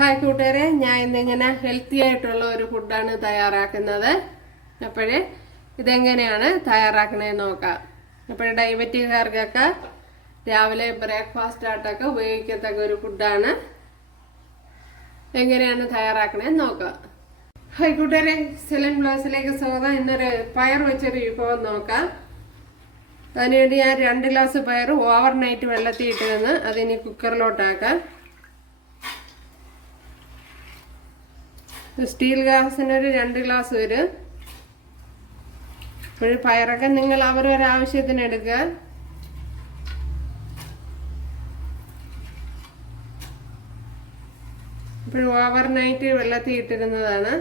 Hi കൂട്ടുകാരെ, ഞാൻ ഇന്നിങ്ങനെ ഹെൽത്തി ആയിട്ടുള്ള ഒരു ഫുഡാണ് തയ്യാറാക്കുന്നത്. അപ്പോഴേ ഇതെങ്ങനെയാണ് തയ്യാറാക്കണതെന്ന് നോക്കാം. അപ്പോഴേ ഡയബറ്റിക്കാർക്കൊക്കെ രാവിലെ ബ്രേക്ക്ഫാസ്റ്റ് ആയിട്ടൊക്കെ ഉപയോഗിക്കത്തക്ക ഒരു ഫുഡാണ്. എങ്ങനെയാണ് തയ്യാറാക്കണതെന്ന് നോക്കാം. ഹായ് കൂട്ടുകാരെ, സെലൻ ബ്ലോസിലേക്ക് സ്വാഗതം. ഇന്നൊരു പയർ വെച്ചൊരു വിഭവം നോക്കാം. അതിനുവേണ്ടി ഞാൻ 2 ഗ്ലാസ് പയർ ഓവർനൈറ്റ് വെള്ളത്തിൽ ഇട്ട് അതിനി കുക്കറിലോട്ടാക്കാം. സ്റ്റീൽ ഗ്ലാസ്സിനൊരു 2 ഗ്ലാസ് വരും. അപ്പോൾ പയറൊക്കെ നിങ്ങൾ അവരൊരാവശ്യത്തിന് എടുക്കുക. ഇപ്പോൾ ഓവർനൈറ്റ് വെള്ളത്തിൽ ഇട്ടിരുന്നതാണ്.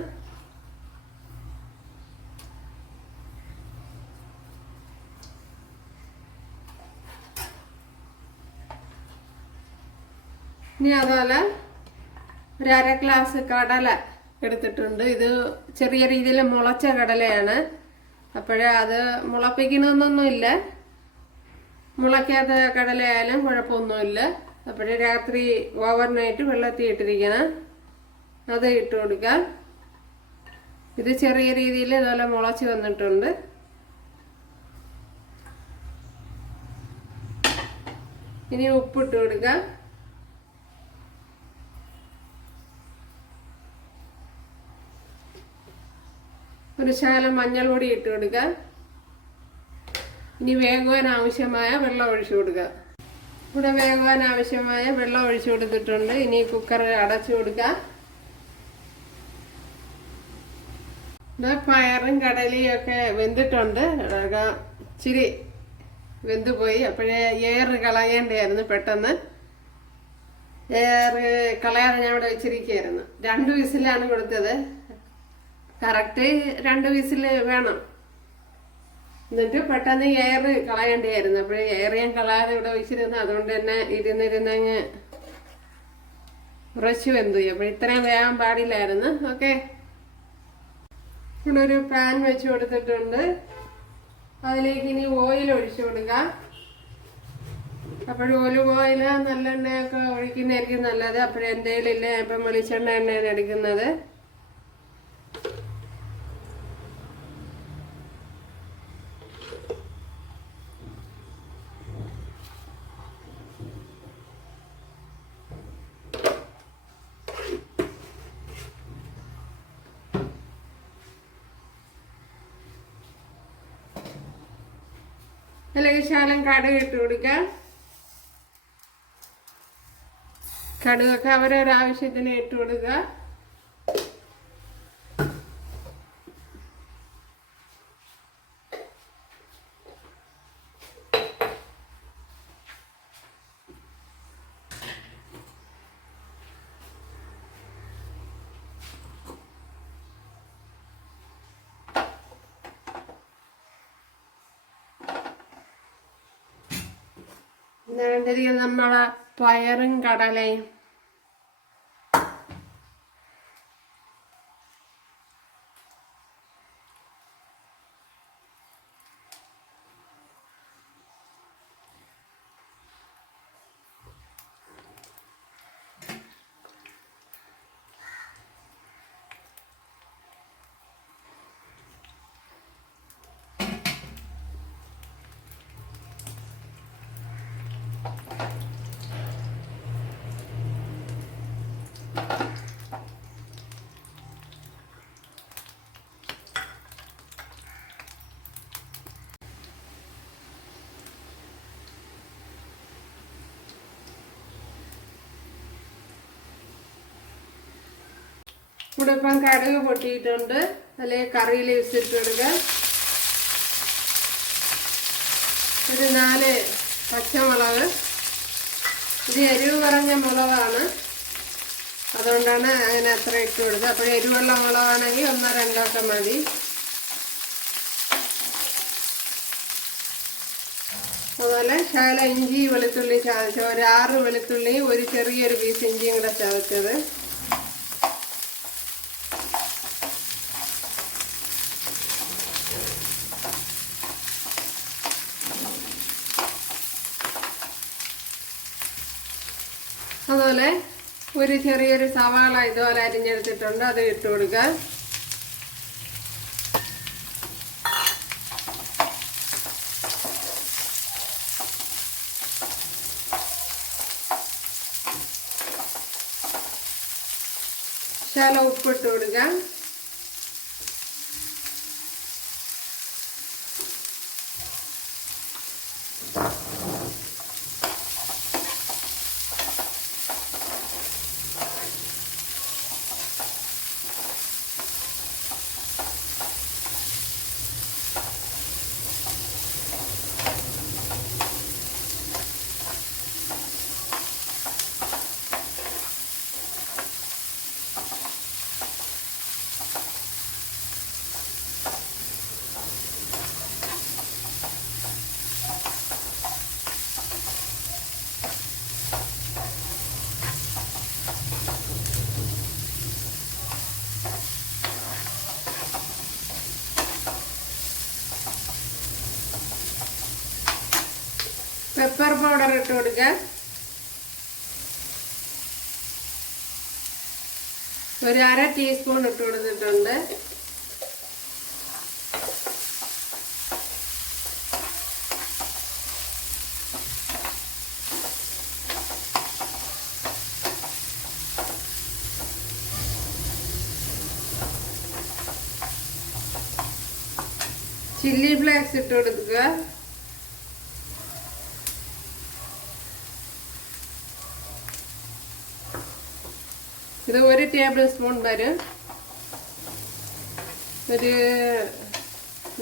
ഇനി അതുപോലെ ഒരു 1/2 ഗ്ലാസ് കടല എടുത്തിട്ടുണ്ട്. ഇത് ചെറിയ രീതിയിൽ മുളച്ച കടലയാണ്. അപ്പോഴേ അത് മുളപ്പിക്കണമെന്നൊന്നുമില്ല. മുളയ്ക്കാത്ത കടലയായാലും കുഴപ്പമൊന്നുമില്ല. അപ്പോഴേ രാത്രി ഓവർനൈറ്റ് വെള്ളത്തിൽ ഇട്ടിരിക്കണം. അത് ഇട്ട് കൊടുക്കാം. ഇത് ചെറിയ രീതിയിൽ ഇതുപോലെ മുളച്ച് വന്നിട്ടുണ്ട്. ഇനി ഉപ്പിട്ട് കൊടുക്കാം. ഒരു ശകലം മഞ്ഞൾപ്പൊടി ഇട്ട് കൊടുക്കുക. ഇനി വേകുവാൻ ആവശ്യമായ വെള്ളം ഒഴിച്ചു കൊടുക്കുക. ഇവിടെ വേകുവാൻ ആവശ്യമായ വെള്ളം ഒഴിച്ചു കൊടുത്തിട്ടുണ്ട്. ഇനി കുക്കർ അടച്ചു കൊടുക്കുക. പയറും കടലയും ഒക്കെ വെന്തിട്ടുണ്ട്. ഇച്ചിരി വെന്തുപോയി. അപ്പോഴേ എയർ കളയേണ്ടായിരുന്നു. പെട്ടെന്ന് എയർ കളയാതെ ഞാൻ ഇവിടെ വെച്ചിരിക്കുകയായിരുന്നു. 2 വിസിലാണ് കൊടുത്തത്. കറക്റ്റ് 2 വിസിൽ വേണം. എന്നിട്ട് പെട്ടെന്ന് എയർ കളയേണ്ടിയായിരുന്നു. അപ്പോൾ എയർ ഞാൻ കളയാതെ ഇവിടെ വെച്ചിരുന്നു. അതുകൊണ്ട് തന്നെ ഇരുന്നിരുന്നങ്ങ് ഉറച്ചു വെന്തു. അപ്പോൾ ഇത്രയും വേകാൻ പാടില്ലായിരുന്നു. ഓക്കെ, ഇവിടെ ഒരു പാൻ വെച്ച് കൊടുത്തിട്ടുണ്ട്. അതിലേക്ക് ഇനി ഓയിൽ ഒഴിച്ചു കൊടുക്കാം. അപ്പോൾ ഒലിവ് ഓയിൽ നല്ലെണ്ണയൊക്കെ ഒഴിക്കുന്നതായിരിക്കും നല്ലത്. അപ്പോൾ എൻ്റെ കയ്യിലില്ല, ഇപ്പം വെളിച്ചെണ്ണ എണ്ണയാണ് എടുക്കുന്നത്. അല്ലെങ്കിൽ ശകലം കടുക് ഇട്ട് കൊടുക്കാം. കടുകൊക്കെ അവരൊരാവശ്യത്തിന് ഇട്ട് കൊടുക്കുക. എന്നിട്ട് നമ്മളെ പയറും കടലയും ഇവിടെ ഇപ്പം കടുക് പൊട്ടിയിട്ടുണ്ട്. അല്ലെങ്കിൽ കറി ലീവ്സ് ഇട്ട് കൊടുക്കുക. ഒരു 4 പച്ചമുളക്. ഇത് എരിവ് കുറഞ്ഞ മുളകാണ്, അതുകൊണ്ടാണ് അങ്ങനെ അത്ര ഇട്ട് കൊടുത്തത്. അപ്പോൾ എരിവുള്ള മുളകാണെങ്കിൽ 1-2 ഒക്കെ മതി. അതുപോലെ ശകലം ഇഞ്ചി വെളുത്തുള്ളി ചതച്ചത്, ഒരു 6 വെളുത്തുള്ളി, ഒരു ചെറിയൊരു പീസ് ഇഞ്ചിയും കൂടെ ചതച്ചത്. അതുപോലെ ഒരു ചെറിയൊരു സവാള ഇതുപോലെ അരിഞ്ഞെടുത്തിട്ടുണ്ട്, അത് ഇട്ട് കൊടുക്കുക. ശകലം ഉപ്പിട്ട് കൊടുക്കുക. പെപ്പർ പൗഡർ ഇട്ട് കൊടുക്കുക. ഒരു 1/2 ടീസ്പൂൺ ഇട്ട് കൊടുത്തിട്ടുണ്ട്. ചില്ലി ഫ്ലേക്സ് ഇട്ട് കൊടുക്കുക. ഇത് 1 ടേബിൾ സ്പൂൺ വരും. ഒരു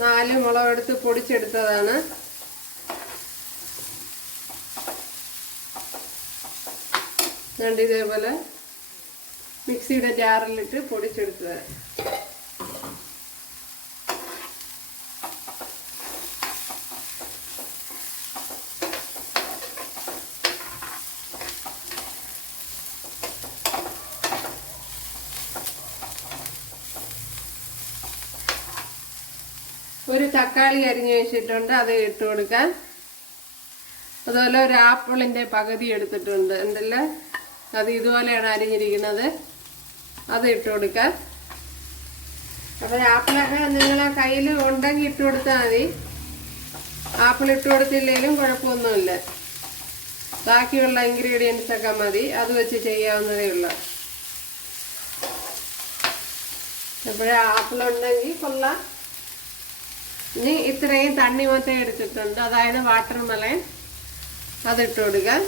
4 മുളകെടുത്ത് പൊടിച്ചെടുത്തതാണ്. ഇതേപോലെ മിക്സിയുടെ ജാറിലിട്ട് പൊടിച്ചെടുത്തത്. ഒരു തക്കാളി അരിഞ്ഞു വെച്ചിട്ടുണ്ട്, അത് ഇട്ട് കൊടുക്കാൻ. അതുപോലെ ഒരു ആപ്പിളിൻ്റെ പകുതി എടുത്തിട്ടുണ്ട് ഉണ്ടല്ലോ, അത് ഇതുപോലെയാണ് അരിഞ്ഞിരിക്കുന്നത്, അത് ഇട്ട് കൊടുക്കാൻ. അപ്പോൾ ആപ്പിളൊക്കെ നിങ്ങളെ കയ്യിൽ ഉണ്ടെങ്കിൽ ഇട്ട് കൊടുത്താൽ മതി. ആപ്പിൾ ഇട്ട് കൊടുത്തില്ലെങ്കിലും കുഴപ്പമൊന്നുമില്ല. ബാക്കിയുള്ള ഇൻഗ്രീഡിയൻസ് ഒക്കെ മതി, അത് വെച്ച് ചെയ്യാവുന്നതേ ഉള്ളൂ. അപ്പോഴേ ആപ്പിളുണ്ടെങ്കിൽ കൊള്ളാം. ഇനി ഇത്രയും തണ്ണിമത്തൻ എടുത്തിട്ടുണ്ട്, അതായത് വാട്ടർ മെലൺ, അതിട്ട് കൊടുക്കുക.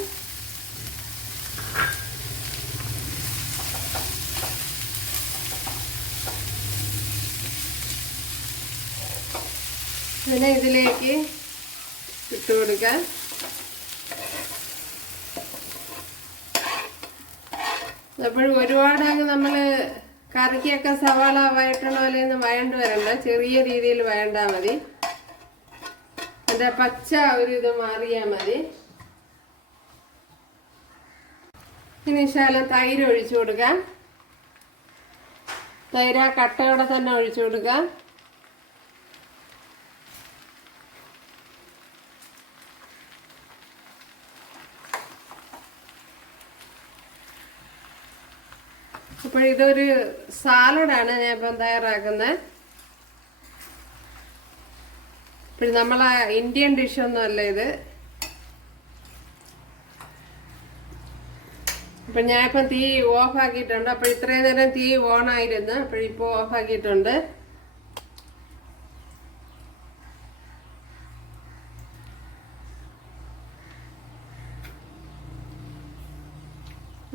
പിന്നെ ഇതിലേക്ക് ഇട്ട് കൊടുക്കുക. അപ്പോഴും ഒരുപാട് അങ്ങ് നമ്മൾ കറിക്കൊക്കെ സവാള വഴറ്റണ പോലെയൊന്നും വഴണ്ട് വരണ്ട, ചെറിയ രീതിയിൽ വഴണ്ടാൽ മതി. അതിൻ്റെ പച്ച ഒരു ഇത് മാറിയാൽ മതി. ഇനി ശകലം തൈര് ഒഴിച്ചു കൊടുക്കാം. തൈര് ആ കട്ടയോടെ തന്നെ ഒഴിച്ചു കൊടുക്കാം. അപ്പോൾ ഇതൊരു സാലഡാണ് ഞാൻ ഇപ്പം തയ്യാറാക്കുന്നത്. പിന്നെ നമ്മളെ ഇന്ത്യൻ ഡിഷൊന്നും അല്ല ഇത്. അപ്പം ഞാനിപ്പം തീ ഓഫാക്കിയിട്ടുണ്ട്. അപ്പോൾ ഇത്രയും നേരം തീ ഓണായിരുന്നു, അപ്പോഴിപ്പോൾ ഓഫാക്കിയിട്ടുണ്ട്.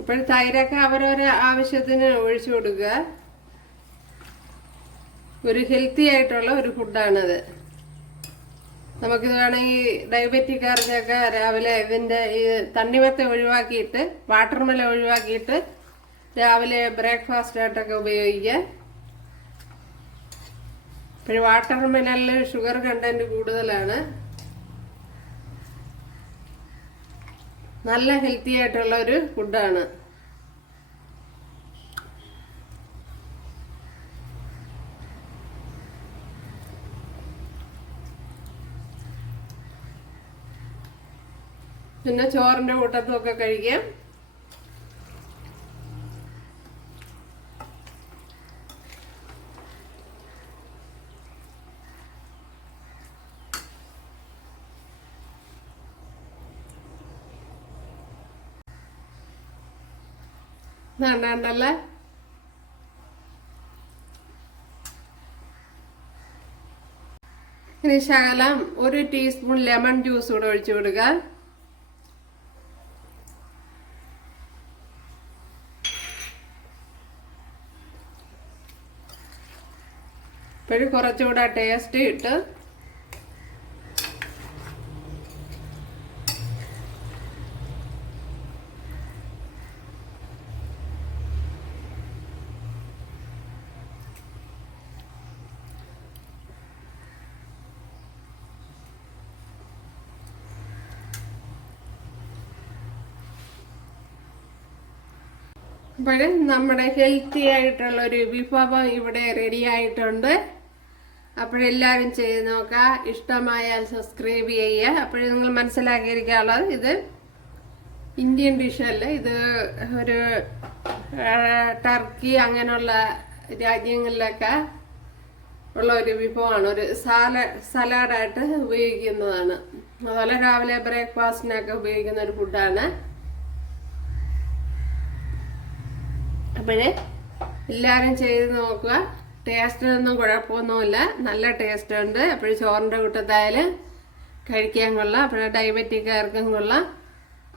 അപ്പോൾ തൈരൊക്കെ അവരവരെ ആവശ്യത്തിന് ഒഴിച്ചു കൊടുക്കുക. ഒരു ഹെൽത്തി ആയിട്ടുള്ള ഒരു ഫുഡാണിത്. നമുക്കിത് വേണമെങ്കിൽ ഡയബറ്റിക്കാർക്കൊക്കെ രാവിലെ ഇതിൻ്റെ ഈ തണ്ണിമത്തൻ ഒഴിവാക്കിയിട്ട്, വാട്ടർമെലൺ ഒഴിവാക്കിയിട്ട് രാവിലെ ബ്രേക്ക്ഫാസ്റ്റ് ആയിട്ടൊക്കെ ഉപയോഗിക്കുക. ഇപ്പോൾ വാട്ടർമെലണിൽ ഷുഗർ കണ്ടന്റ് കൂടുതലാണ്. നല്ല ഹെൽത്തി ആയിട്ടുള്ള ഒരു ഫുഡാണ്. പിന്നെ ചോറിൻ്റെ കൂട്ടത്തുമൊക്കെ കഴിക്കാം. ഉണ്ടല്ലേ. ഇനി ശകലം 1 ടീസ്പൂൺ ലെമൺ ജ്യൂസ് കൂടെ ഒഴിച്ചു കൊടുക്കുക. ഇപ്പോഴും കുറച്ചുകൂടെ ടേസ്റ്റ് കിട്ടും. അപ്പോഴും നമ്മുടെ ഹെൽത്തി ആയിട്ടുള്ള ഒരു വിഭവം ഇവിടെ റെഡി ആയിട്ടുണ്ട്. അപ്പോഴെല്ലാവരും ചെയ്ത് നോക്കുക. ഇഷ്ടമായാൽ സബ്സ്ക്രൈബ് ചെയ്യുക. അപ്പോഴും നിങ്ങൾ മനസ്സിലാക്കിയിരിക്കാനുള്ളത് ഇത് ഇന്ത്യൻ ഡിഷല്ല, ഇത് ഒരു ടർക്കി അങ്ങനെയുള്ള രാജ്യങ്ങളിലൊക്കെ ഉള്ള ഒരു വിഭവമാണ്. ഒരു സലാഡായിട്ട് ഉപയോഗിക്കുന്നതാണ്. അതുപോലെ രാവിലെ ബ്രേക്ക്ഫാസ്റ്റിനൊക്കെ ഉപയോഗിക്കുന്ന ഒരു ഫുഡാണ്. അപ്പോഴേ എല്ലാവരും ചെയ്ത് നോക്കുക. ടേസ്റ്റിനൊന്നും കുഴപ്പമൊന്നുമില്ല, നല്ല ടേസ്റ്റ് ഉണ്ട്. അപ്പോഴും ചോറിൻ്റെ കൂട്ടത്തായാലും കഴിക്കാൻ കൊള്ളാം. അപ്പോഴും ഡയബറ്റിക്കാർക്കും കൊള്ളാം.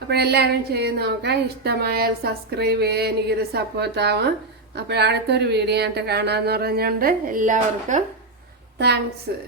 അപ്പോഴെല്ലാവരും ചെയ്ത് നോക്കുക. ഇഷ്ടമായാൽ സബ്സ്ക്രൈബ് ചെയ്യുക, എനിക്കൊരു സപ്പോർട്ടാവും. അപ്പോൾ അടുത്തൊരു വീഡിയോ ആയിട്ട് കാണാമെന്ന് പറഞ്ഞുകൊണ്ട് എല്ലാവർക്കും താങ്ക്സ്.